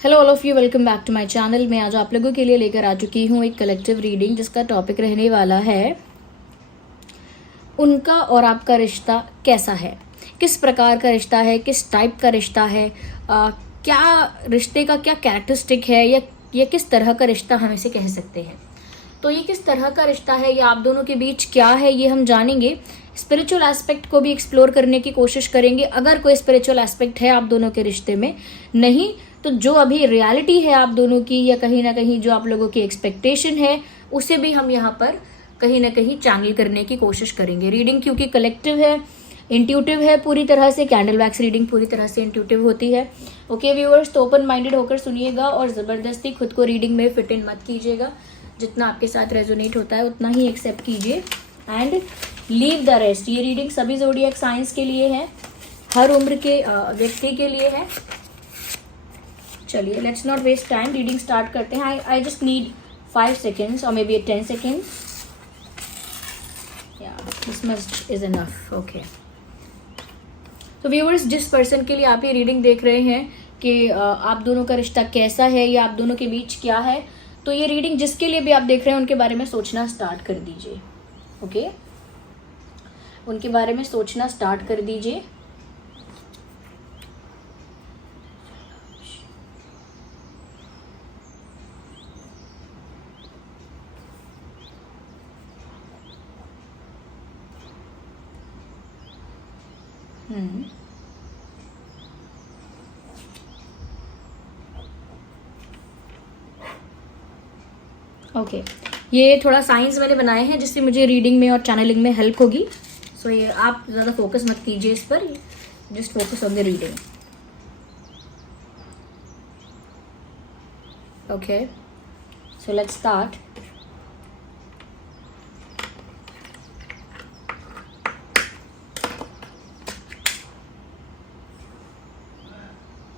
Hello all of you, welcome back to my channel. मैं आज आप लोगों के लिए लेकर आ चुकी हूँ एक कलेक्टिव रीडिंग जिसका टॉपिक रहने वाला है उनका और आपका रिश्ता कैसा है, किस प्रकार का रिश्ता है, किस टाइप का रिश्ता है, क्या रिश्ते का क्या कैरेक्टरिस्टिक है या किस तरह का रिश्ता हम इसे कह सकते हैं। तो ये किस तरह का रिश्ता है, या आप दोनों के बीच क्या है, ये हम जानेंगे। स्पिरिचुअल एस्पेक्ट को भी एक्सप्लोर करने की कोशिश करेंगे अगर कोई स्पिरिचुअल एस्पेक्ट है आप दोनों के रिश्ते में। नहीं तो जो अभी रियलिटी है आप दोनों की, या कहीं ना कहीं जो आप लोगों की एक्सपेक्टेशन है, उसे भी हम यहाँ पर कहीं ना कहीं चैनल करने की कोशिश करेंगे। रीडिंग क्योंकि कलेक्टिव है, इंट्यूटिव है पूरी तरह से, कैंडल वैक्स रीडिंग पूरी तरह से इंट्यूटिव होती है। ओके व्यूअर्स, तो ओपन माइंडेड होकर सुनिएगा और ज़बरदस्ती खुद को रीडिंग में फिट इन मत कीजिएगा। जितना आपके साथ रेजोनेट होता है उतना ही एक्सेप्ट कीजिए एंड लीव द रेस्ट। ये रीडिंग सभी ज़ोडिएक साइंस के लिए है, हर उम्र के व्यक्ति के लिए है। चलिए let's not waste time, reading start करते हैं। आई जस्ट नीड 5 seconds और मे बी 10 seconds। या this much is enough. Okay, तो व्यूअर्स, जिस पर्सन के लिए आप ये रीडिंग देख रहे हैं कि आप दोनों का रिश्ता कैसा है या आप दोनों के बीच क्या है, तो ये रीडिंग जिसके लिए भी आप देख रहे हैं उनके बारे में सोचना स्टार्ट कर दीजिए। ओके, उनके बारे में सोचना स्टार्ट कर दीजिए। ओके, ये थोड़ा साइंस मैंने बनाए हैं जिससे मुझे रीडिंग में और चैनलिंग में हेल्प होगी। सो ये आप ज़्यादा फोकस मत कीजिए इस पर, just focus on the reading. Okay, so let's start.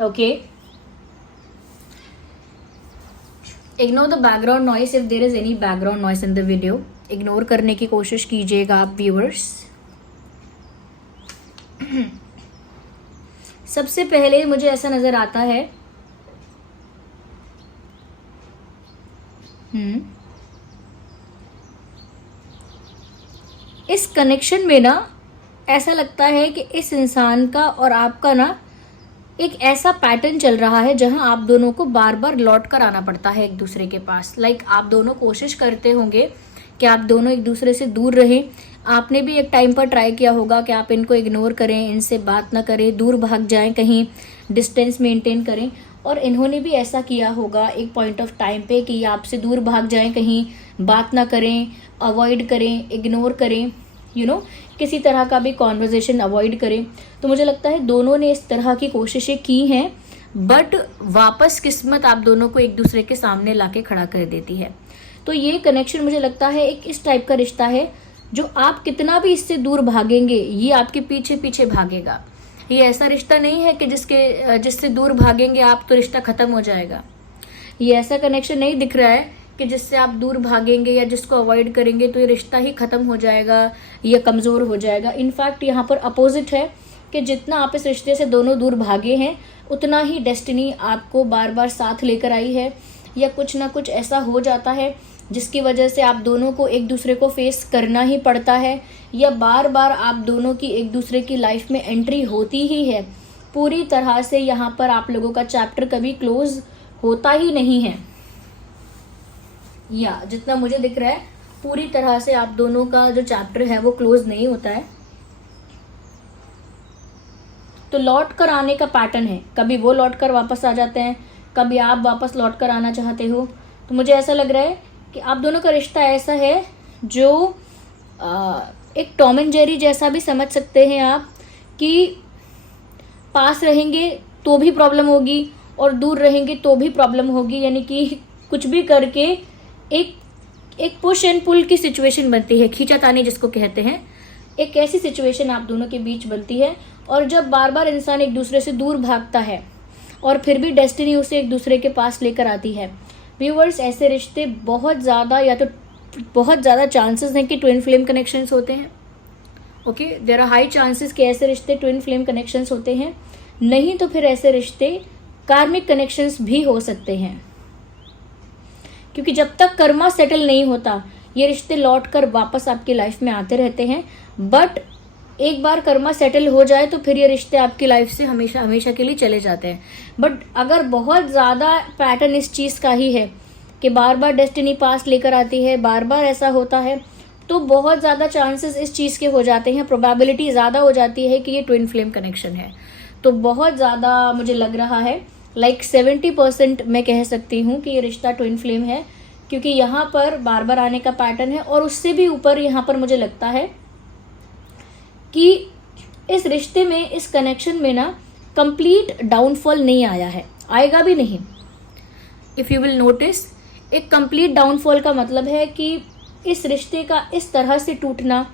Okay, ignore the background noise if there is any background noise in the video. Ignore करने की कोशिश कीजिएगा आप व्यूअर्स। सबसे पहले मुझे ऐसा नजर आता है इस कनेक्शन में ना, ऐसा लगता है कि इस इंसान का और आपका ना एक ऐसा पैटर्न चल रहा है जहां आप दोनों को बार बार लौट कर आना पड़ता है एक दूसरे के पास। लाइक आप दोनों कोशिश करते होंगे कि आप दोनों एक दूसरे से दूर रहें। आपने भी एक टाइम पर ट्राई किया होगा कि आप इनको इग्नोर करें, इनसे बात ना करें, दूर भाग जाएं, कहीं डिस्टेंस मेंटेन करें। और इन्होंने भी ऐसा किया होगा एक पॉइंट ऑफ टाइम पे कि आपसे दूर भाग जाएं, कहीं बात ना करें, अवॉइड करें, इग्नोर करें, किसी तरह का भी कॉन्वर्जेशन अवॉइड करें। तो मुझे लगता है दोनों ने इस तरह की कोशिशें की हैं, बट वापस किस्मत आप दोनों को एक दूसरे के सामने लाके खड़ा कर देती है। तो ये कनेक्शन मुझे लगता है एक इस टाइप का रिश्ता है जो आप कितना भी इससे दूर भागेंगे ये आपके पीछे पीछे भागेगा। ये ऐसा रिश्ता नहीं है कि जिससे दूर भागेंगे आप तो रिश्ता खत्म हो जाएगा। ये ऐसा कनेक्शन नहीं दिख रहा है कि जिससे आप दूर भागेंगे या जिसको अवॉइड करेंगे तो ये रिश्ता ही खत्म हो जाएगा या कमज़ोर हो जाएगा। इनफैक्ट यहाँ पर अपोजिट है कि जितना आप इस रिश्ते से दोनों दूर भागे हैं उतना ही डेस्टिनी आपको बार बार साथ लेकर आई है, या कुछ ना कुछ ऐसा हो जाता है जिसकी वजह से आप दोनों को एक दूसरे को फेस करना ही पड़ता है, या बार बार आप दोनों की एक दूसरे की लाइफ में एंट्री होती ही है। पूरी तरह से यहाँ पर आप लोगों का चैप्टर कभी क्लोज होता ही नहीं है, या जितना मुझे दिख रहा है पूरी तरह से आप दोनों का जो चैप्टर है वो क्लोज नहीं होता है। तो लौट कर आने का पैटर्न है, कभी वो लौट कर वापस आ जाते हैं, कभी आप वापस लौट कर आना चाहते हो। तो मुझे ऐसा लग रहा है कि आप दोनों का रिश्ता ऐसा है जो एक टॉम एंड जेरी जैसा भी समझ सकते हैं आप, कि पास रहेंगे तो भी प्रॉब्लम होगी और दूर रहेंगे तो भी प्रॉब्लम होगी। यानी कि कुछ भी करके एक पुश एंड पुल की सिचुएशन बनती है, खींचातानी जिसको कहते हैं। एक ऐसी सिचुएशन आप दोनों के बीच बनती है, और जब बार बार इंसान एक दूसरे से दूर भागता है और फिर भी डेस्टिनी उसे एक दूसरे के पास लेकर आती है। व्यूअर्स, ऐसे रिश्ते बहुत ज़्यादा चांसेस हैं कि ट्विन फ्लेम कनेक्शंस होते हैं। Okay, there are high chances कि ऐसे रिश्ते ट्विन फ्लेम कनेक्शंस होते हैं। नहीं तो फिर ऐसे रिश्ते कार्मिक कनेक्शंस भी हो सकते हैं, क्योंकि जब तक कर्मा सेटल नहीं होता ये रिश्ते लौट कर वापस आपकी लाइफ में आते रहते हैं। बट एक बार कर्मा सेटल हो जाए तो फिर ये रिश्ते आपकी लाइफ से हमेशा हमेशा के लिए चले जाते हैं। बट अगर बहुत ज़्यादा पैटर्न इस चीज़ का ही है कि बार बार डेस्टिनी पास लेकर आती है, बार बार ऐसा होता है, तो बहुत ज़्यादा चांसेस इस चीज़ के हो जाते हैं, प्रोबेबिलिटी ज़्यादा हो जाती है कि ये ट्विन फ्लेम कनेक्शन है। तो बहुत ज़्यादा मुझे लग रहा है, लाइक 70% मैं कह सकती हूँ कि ये रिश्ता ट्विन फ्लेम है, क्योंकि यहाँ पर बार बार आने का पैटर्न है। और उससे भी ऊपर यहाँ पर मुझे लगता है कि इस रिश्ते में, इस कनेक्शन में ना कंप्लीट डाउनफॉल नहीं आया है, आएगा भी नहीं। इफ़ यू विल नोटिस, एक कंप्लीट डाउनफॉल का मतलब है कि इस रिश्ते का इस तरह से टूटना,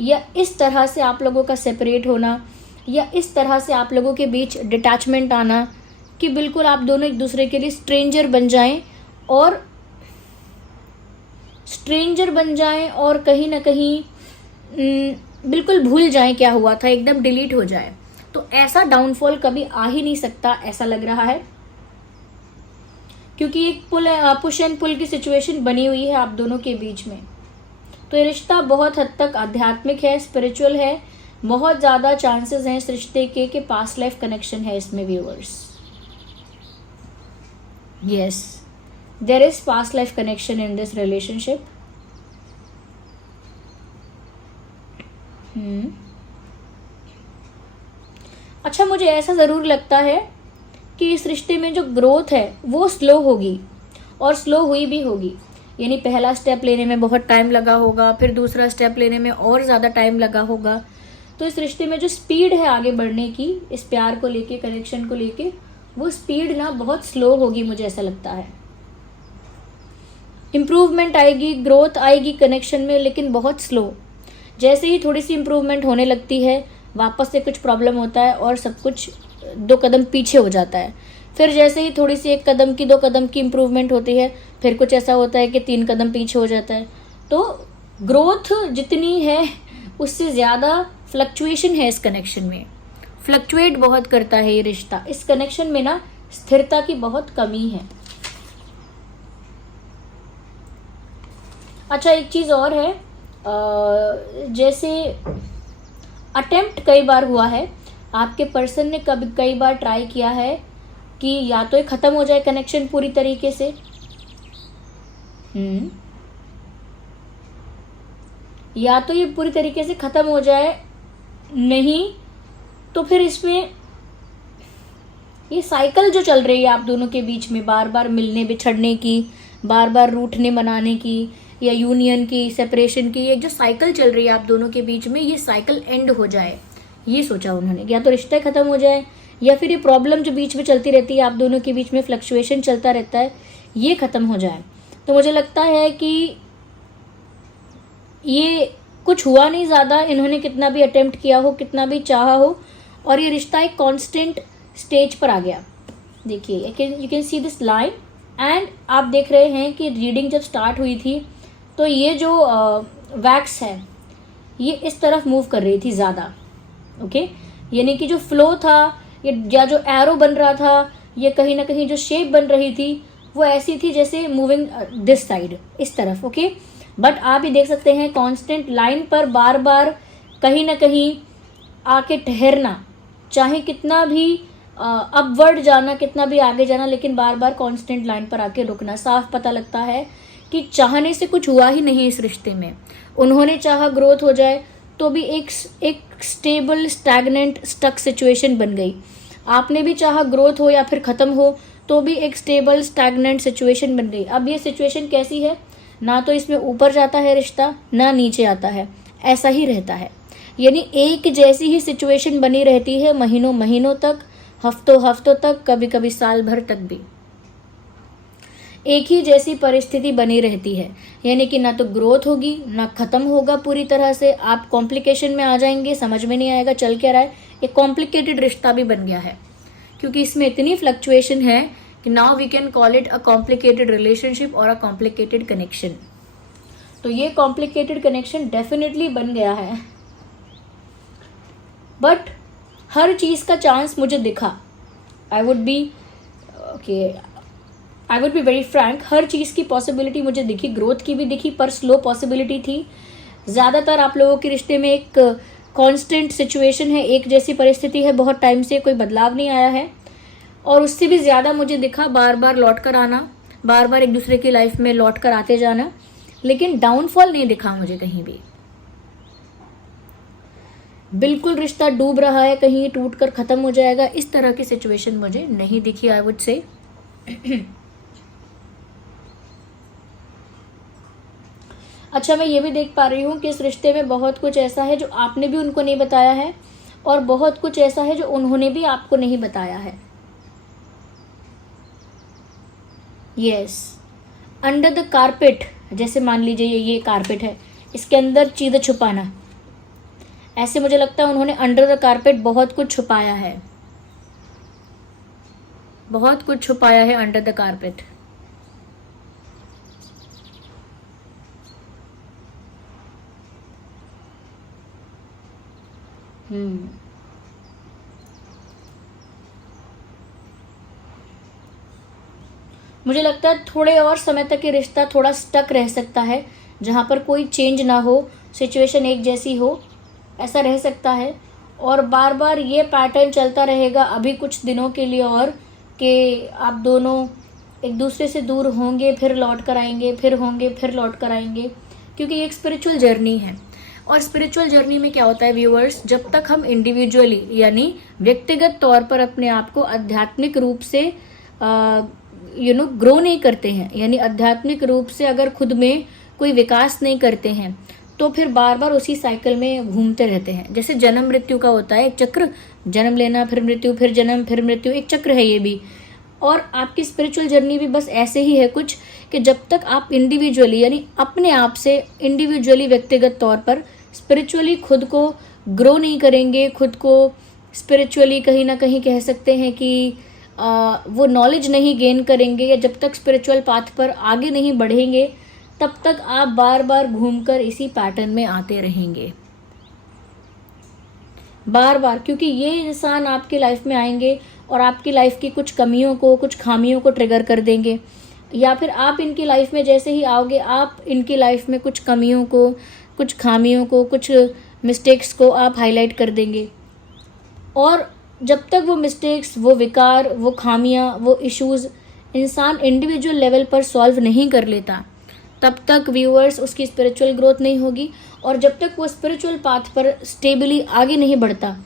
या इस तरह से आप लोगों का सेपरेट होना, या इस तरह से आप लोगों के बीच डिटैचमेंट आना कि बिल्कुल आप दोनों एक दूसरे के लिए स्ट्रेंजर बन जाएं, और कहीं ना कहीं बिल्कुल भूल जाएं क्या हुआ था, एकदम डिलीट हो जाए। तो ऐसा डाउनफॉल कभी आ ही नहीं सकता, ऐसा लग रहा है, क्योंकि एक पुश एंड पुल की सिचुएशन बनी हुई है आप दोनों के बीच में। तो ये रिश्ता बहुत हद तक आध्यात्मिक है, स्पिरिचुअल है। बहुत ज़्यादा चांसेस हैं इस रिश्ते के पास्ट लाइफ कनेक्शन है इसमें viewers. Yes, there is past life connection in this relationship. अच्छा, मुझे ऐसा ज़रूर लगता है कि इस रिश्ते में जो ग्रोथ है वो स्लो होगी, और स्लो हुई भी होगी। यानी पहला स्टेप लेने में बहुत टाइम लगा होगा, फिर दूसरा स्टेप लेने में और ज़्यादा टाइम लगा होगा। तो इस रिश्ते में जो स्पीड है आगे बढ़ने की, इस प्यार को लेके, कनेक्शन को लेके, वो स्पीड ना बहुत स्लो होगी, मुझे ऐसा लगता है। इम्प्रूवमेंट आएगी, ग्रोथ आएगी कनेक्शन में, लेकिन बहुत स्लो। जैसे ही थोड़ी सी इम्प्रूवमेंट होने लगती है, वापस से कुछ प्रॉब्लम होता है और सब कुछ 2 कदम पीछे हो जाता है। फिर जैसे ही थोड़ी सी 1 कदम की, 2 कदम की इम्प्रूवमेंट होती है, फिर कुछ ऐसा होता है कि 3 कदम पीछे हो जाता है। तो ग्रोथ जितनी है उससे ज़्यादा फ्लक्चुएशन है इस कनेक्शन में, फ्लक्चुएट बहुत करता है ये रिश्ता। इस कनेक्शन में ना स्थिरता की बहुत कमी है। अच्छा, एक चीज़ और है, जैसे अटेम्प्ट कई बार हुआ है, आपके पर्सन ने कई बार ट्राई किया है कि या तो ये ख़त्म हो जाए कनेक्शन पूरी तरीके से, या तो ये पूरी तरीके से ख़त्म हो जाए, नहीं तो फिर इसमें ये साइकिल जो चल रही है आप दोनों के बीच में, बार बार मिलने बिछड़ने की, बार बार रूठने मनाने की, या यूनियन की, सेपरेशन की, एक जो साइकिल चल रही है आप दोनों के बीच में, ये साइकिल एंड हो जाए, ये सोचा उन्होंने। या तो रिश्ता ख़त्म हो जाए, या फिर ये प्रॉब्लम जो बीच में चलती रहती है आप दोनों के बीच में, फ्लक्चुएशन चलता रहता है, ये ख़त्म हो जाए। तो मुझे लगता है कि ये कुछ हुआ नहीं ज़्यादा, इन्होंने कितना भी अटेम्प्ट किया हो, कितना भी चाहा हो, और ये रिश्ता एक कांस्टेंट स्टेज पर आ गया। देखिए, you can see this line, and आप देख रहे हैं कि रीडिंग जब स्टार्ट हुई थी तो ये जो वैक्स है ये इस तरफ मूव कर रही थी ज़्यादा, ओके। यानी कि जो फ्लो था, या जो एरो बन रहा था, ये कहीं ना कहीं जो शेप बन रही थी वो ऐसी थी जैसे मूविंग दिस साइड, इस तरफ, ओके। बट आप ये देख सकते हैं कांस्टेंट लाइन पर बार बार कहीं ना कहीं आके ठहरना, चाहे कितना भी अपवर्ड जाना, कितना भी आगे जाना, लेकिन बार बार कांस्टेंट लाइन पर आके रुकना। साफ पता लगता है कि चाहने से कुछ हुआ ही नहीं इस रिश्ते में। उन्होंने चाहा ग्रोथ हो जाए तो भी एक स्टेबल, स्टैग्नेंट, स्टक सिचुएशन बन गई। आपने भी चाहा ग्रोथ हो या फिर ख़त्म हो तो भी एक स्टेबल, स्टैग्नेंट सिचुएशन बन गई। अब ये सिचुएशन कैसी है, ना तो इसमें ऊपर जाता है रिश्ता, ना नीचे आता है, ऐसा ही रहता है। यानी एक जैसी ही सिचुएशन बनी रहती है महीनों महीनों तक, हफ्तों हफ्तों तक, कभी कभी साल भर तक भी एक ही जैसी परिस्थिति बनी रहती है। यानी कि ना तो ग्रोथ होगी, ना ख़त्म होगा पूरी तरह से। आप कॉम्प्लिकेशन में आ जाएंगे, समझ में नहीं आएगा चल क्या रहा है। एक कॉम्प्लिकेटेड रिश्ता भी बन गया है क्योंकि इसमें इतनी फ्लक्चुएशन है कि now we can call it a complicated relationship और अ कॉम्प्लिकेटेड कनेक्शन। तो ये कॉम्प्लिकेटेड कनेक्शन डेफिनेटली बन गया है, बट हर चीज़ का चांस मुझे दिखा। I would be okay, I would be very frank, हर चीज़ की पॉसिबिलिटी मुझे दिखी, ग्रोथ की भी दिखी, पर स्लो पॉसिबिलिटी थी। ज़्यादातर आप लोगों के रिश्ते में एक कांस्टेंट सिचुएशन है, एक जैसी परिस्थिति है, बहुत टाइम से कोई बदलाव नहीं आया है। और उससे भी ज़्यादा मुझे दिखा बार बार लौट कर आना, बार बार एक दूसरे की लाइफ में लौट कर आते जाना, लेकिन डाउनफॉल नहीं दिखा मुझे कहीं भी। बिल्कुल रिश्ता डूब रहा है, कहीं टूट कर ख़त्म हो जाएगा, इस तरह की सिचुएशन मुझे नहीं दिखी, आई वुड से। अच्छा, मैं ये भी देख पा रही हूँ कि इस रिश्ते में बहुत कुछ ऐसा है जो आपने भी उनको नहीं बताया है, और बहुत कुछ ऐसा है जो उन्होंने भी आपको नहीं बताया है। यस, अंडर द कारपेट, जैसे मान लीजिए ये कारपेट है, इसके अंदर चीज़ें छुपाना, ऐसे मुझे लगता है उन्होंने अंडर द कारपेट बहुत कुछ छुपाया है, बहुत कुछ छुपाया है अंडर द कारपेट। मुझे लगता है थोड़े और समय तक ये रिश्ता थोड़ा स्टक रह सकता है, जहाँ पर कोई चेंज ना हो, सिचुएशन एक जैसी हो, ऐसा रह सकता है। और बार बार ये पैटर्न चलता रहेगा अभी कुछ दिनों के लिए, और कि आप दोनों एक दूसरे से दूर होंगे, फिर लौट कर आएंगे, फिर होंगे, फिर लौट कर आएंगे, क्योंकि ये एक स्पिरिचुअल जर्नी है। और स्पिरिचुअल जर्नी में क्या होता है व्यूअर्स, जब तक हम इंडिविजुअली यानी व्यक्तिगत तौर पर अपने आप को आध्यात्मिक रूप से ग्रो नहीं करते हैं, यानी आध्यात्मिक रूप से अगर खुद में कोई विकास नहीं करते हैं, तो फिर बार बार उसी साइकिल में घूमते रहते हैं। जैसे जन्म मृत्यु का होता है एक चक्र, जन्म लेना, फिर मृत्यु, फिर जन्म, फिर मृत्यु, एक चक्र है ये भी। और आपकी स्पिरिचुअल जर्नी भी बस ऐसे ही है कुछ, कि जब तक आप इंडिविजुअली यानी अपने आप से इंडिविजुअली व्यक्तिगत तौर पर स्पिरिचुअली खुद को ग्रो नहीं करेंगे, खुद को स्पिरिचुअली कहीं ना कहीं कह सकते हैं कि वो नॉलेज नहीं गेन करेंगे, या जब तक स्पिरिचुअल पाथ पर आगे नहीं बढ़ेंगे, तब तक आप बार बार घूमकर इसी पैटर्न में आते रहेंगे, बार बार। क्योंकि ये इंसान आपकी लाइफ में आएंगे और आपकी लाइफ की कुछ कमियों को, कुछ खामियों को ट्रिगर कर देंगे, या फिर आप इनकी लाइफ में जैसे ही आओगे, आप इनकी लाइफ में कुछ कमियों को, कुछ खामियों को, कुछ मिस्टेक्स को आप हाईलाइट कर देंगे। और जब तक वो मिस्टेक्स, वो विकार, वो खामियां, वो इश्यूज़ इंसान इंडिविजुअल लेवल पर सॉल्व नहीं कर लेता, तब तक व्यूअर्स उसकी स्पिरिचुअल ग्रोथ नहीं होगी। और जब तक वो स्पिरिचुअल पाथ पर स्टेबली आगे नहीं बढ़ता,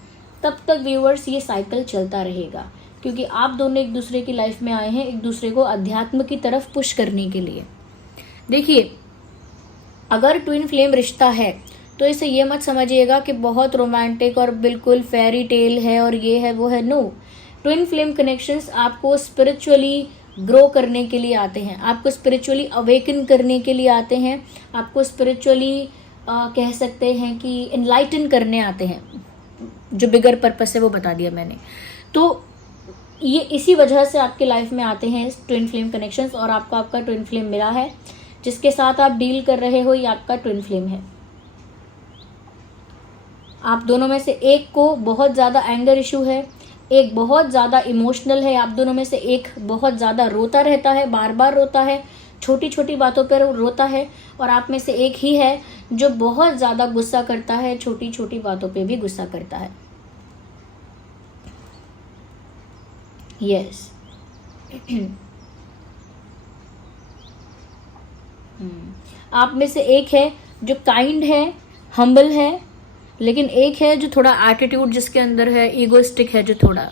तब तक व्यूअर्स ये साइकिल चलता रहेगा। क्योंकि आप दोनों एक दूसरे की लाइफ में आए हैं एक दूसरे को अध्यात्म की तरफ पुश करने के लिए। देखिए, अगर ट्विन फ्लेम रिश्ता है तो इसे ये मत समझिएगा कि बहुत रोमांटिक और बिल्कुल फेरी टेल है और ये है वो है। नो, ट्विन फ्लेम कनेक्शंस आपको स्पिरिचुअली ग्रो करने के लिए आते हैं, आपको स्पिरिचुअली अवेकन करने के लिए आते हैं, आपको स्पिरिचुअली कह सकते हैं कि इनलाइटन करने आते हैं। जो बिगर पर्पस है वो बता दिया मैंने। तो ये इसी वजह से आपके लाइफ में आते हैं ट्विन फ्लेम कनेक्शंस, और आपको आपका ट्विन फ्लेम मिला है, जिसके साथ आप डील कर रहे हो, ये आपका ट्विन फ्लेम है। आप दोनों में से एक को बहुत ज़्यादा एंगर इशू है, एक बहुत ज़्यादा इमोशनल है, आप दोनों में से एक बहुत ज़्यादा रोता रहता है, बार बार रोता है, छोटी छोटी बातों पर रोता है, और आप में से एक ही है जो बहुत ज़्यादा गुस्सा करता है, छोटी छोटी बातों पे भी गुस्सा करता है। यस आप में से एक है जो काइंड है, हम्बल है, लेकिन एक है जो थोड़ा एटीट्यूड जिसके अंदर है, ईगोइस्टिक है, जो थोड़ा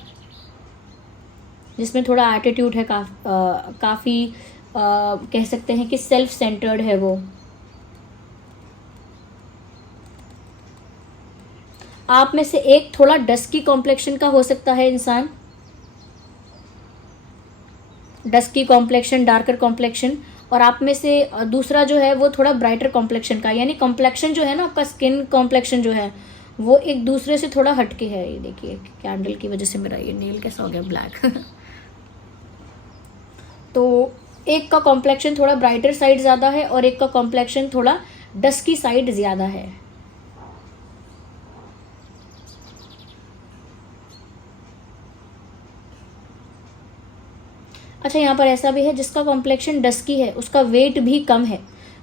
जिसमें थोड़ा एटीट्यूड है, काफ़ी कह सकते हैं कि सेल्फ सेंटर्ड है वो। आप में से एक थोड़ा डस्की कॉम्प्लेक्शन का हो सकता है इंसान, डस्की कॉम्प्लेक्शन, डार्कर कॉम्प्लेक्शन, और आप में से दूसरा जो है वो थोड़ा ब्राइटर कॉम्प्लेक्शन का, यानी कॉम्प्लेक्शन जो है ना आपका, स्किन कॉम्प्लेक्शन जो है वो एक दूसरे से थोड़ा हटके है। ये देखिए कैंडल की वजह से मेरा ये नेल कैसा हो गया ब्लैक तो एक का कॉम्प्लेक्शन थोड़ा ब्राइटर साइड ज़्यादा है और एक का कॉम्प्लेक्शन थोड़ा डस्की साइड ज़्यादा है। अच्छा, यहाँ पर ऐसा भी है जिसका कॉम्प्लेक्शन डस्की है, उसका वेट भी कम है,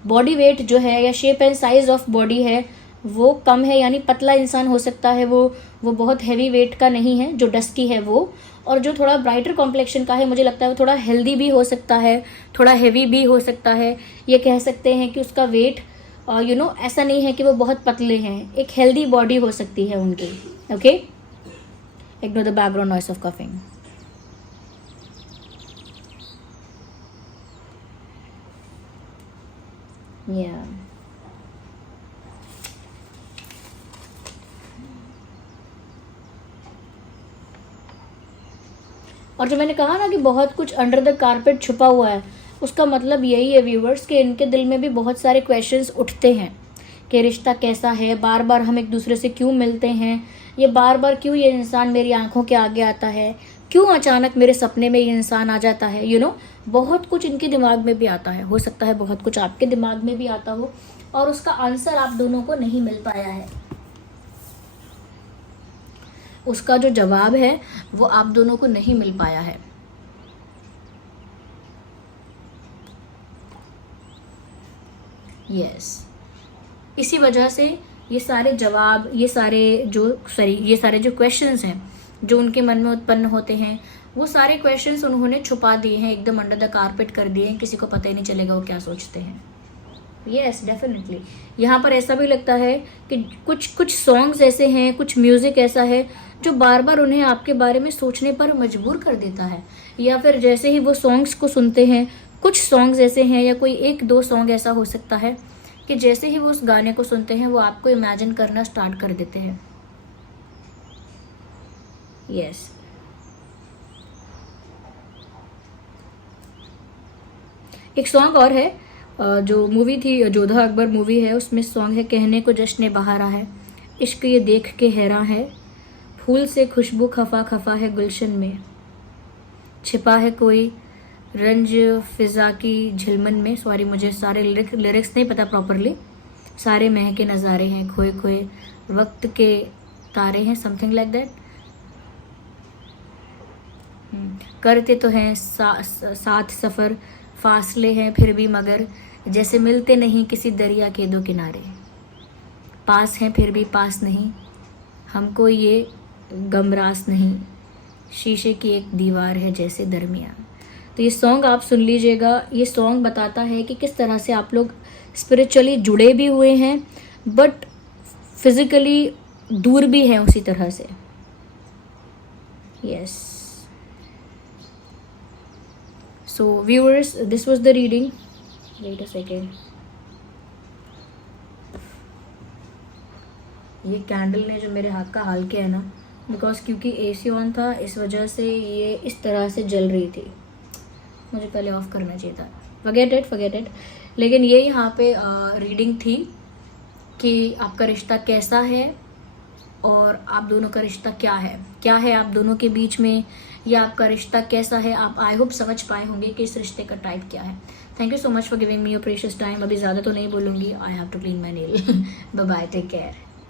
बॉडी वेट जो है या shape and size of body है वो कम है, यानी पतला इंसान हो सकता है, वो बहुत हैवी वेट का नहीं है जो डस्की है वो। और जो थोड़ा ब्राइटर कॉम्प्लेक्शन का है, मुझे लगता है वो थोड़ा हेल्दी भी हो सकता है, थोड़ा हैवी भी हो सकता है। ये कह सकते हैं कि उसका वेट ऐसा नहीं है कि वो बहुत पतले हैं, एक हेल्दी बॉडी हो सकती है उनकी। Okay, ignore the background noise of coughing. या और जो मैंने कहा ना कि बहुत कुछ अंडर द कारपेट छुपा हुआ है, उसका मतलब यही है व्यूवर्स कि इनके दिल में भी बहुत सारे क्वेश्चंस उठते हैं कि रिश्ता कैसा है, बार बार हम एक दूसरे से क्यों मिलते हैं, ये बार बार क्यों ये इंसान मेरी आंखों के आगे आता है, क्यों अचानक मेरे सपने में ये इंसान आ जाता है। बहुत कुछ इनके दिमाग में भी आता है, हो सकता है बहुत कुछ आपके दिमाग में भी आता हो, और उसका आंसर आप दोनों को नहीं मिल पाया है। उसका जो जवाब है वो आप दोनों को नहीं मिल पाया है। यस, इसी वजह से ये सारे जवाब, ये सारे जो क्वेश्चंस हैं जो उनके मन में उत्पन्न होते हैं, वो सारे क्वेश्चंस उन्होंने छुपा दिए हैं, एकदम अंडर द कारपेट कर दिए हैं, किसी को पता ही नहीं चलेगा वो क्या सोचते हैं। Yes, definitely. यहाँ पर ऐसा भी लगता है कि कुछ सॉन्ग्स ऐसे हैं, कुछ म्यूज़िक ऐसा है जो बार बार उन्हें आपके बारे में सोचने पर मजबूर कर देता है, या फिर जैसे ही वो सॉन्ग्स को सुनते हैं, कुछ सॉन्ग्स ऐसे हैं या कोई एक दो सॉन्ग ऐसा हो सकता है कि जैसे ही वो उस गाने को सुनते हैं वो आपको इमेजिन करना स्टार्ट कर देते हैं। यस, एक सॉन्ग और है, जो मूवी थी जोधा अकबर मूवी है, उसमें सॉन्ग है कहने को जश्न बहारा है, इश्क ये देख के हैरान है, फूल से खुशबू खफा खफा है गुलशन में, छिपा है कोई रंज फिजा की झिलमन में। सॉरी, मुझे सारे लिरिक्स नहीं पता प्रॉपरली। सारे महके नज़ारे हैं, खोए खोए वक्त के तारे हैं, समथिंग लाइक दैट। करते तो हैं साथ सफ़र, फासले हैं फिर भी मगर, जैसे मिलते नहीं किसी दरिया के दो किनारे, पास हैं फिर भी पास नहीं, हमको ये गमरास नहीं, शीशे की एक दीवार है जैसे दरमियान। तो ये सॉन्ग आप सुन लीजिएगा। ये सॉन्ग बताता है कि किस तरह से आप लोग स्पिरिचुअली जुड़े भी हुए हैं बट फिजिकली दूर भी हैं उसी तरह से। Yes, so viewers, this was the reading. Wait a second, ये कैंडल ने जो मेरे हाथ का हाल किया है ना, बिकॉज क्योंकि एसी ऑन था इस वजह से ये इस तरह से जल रही थी, मुझे पहले ऑफ करना चाहिए था। Forget it. लेकिन ये यहाँ पे रीडिंग थी कि आपका रिश्ता कैसा है और आप दोनों का रिश्ता क्या है आप दोनों के बीच में, या आपका रिश्ता कैसा है। आप आई होप समझ पाए होंगे कि इस रिश्ते का टाइप क्या है। Thank you so much for giving me your precious time. अभी ज़्यादा तो नहीं बोलूँगी, I have to clean my nail. Bye bye, take care.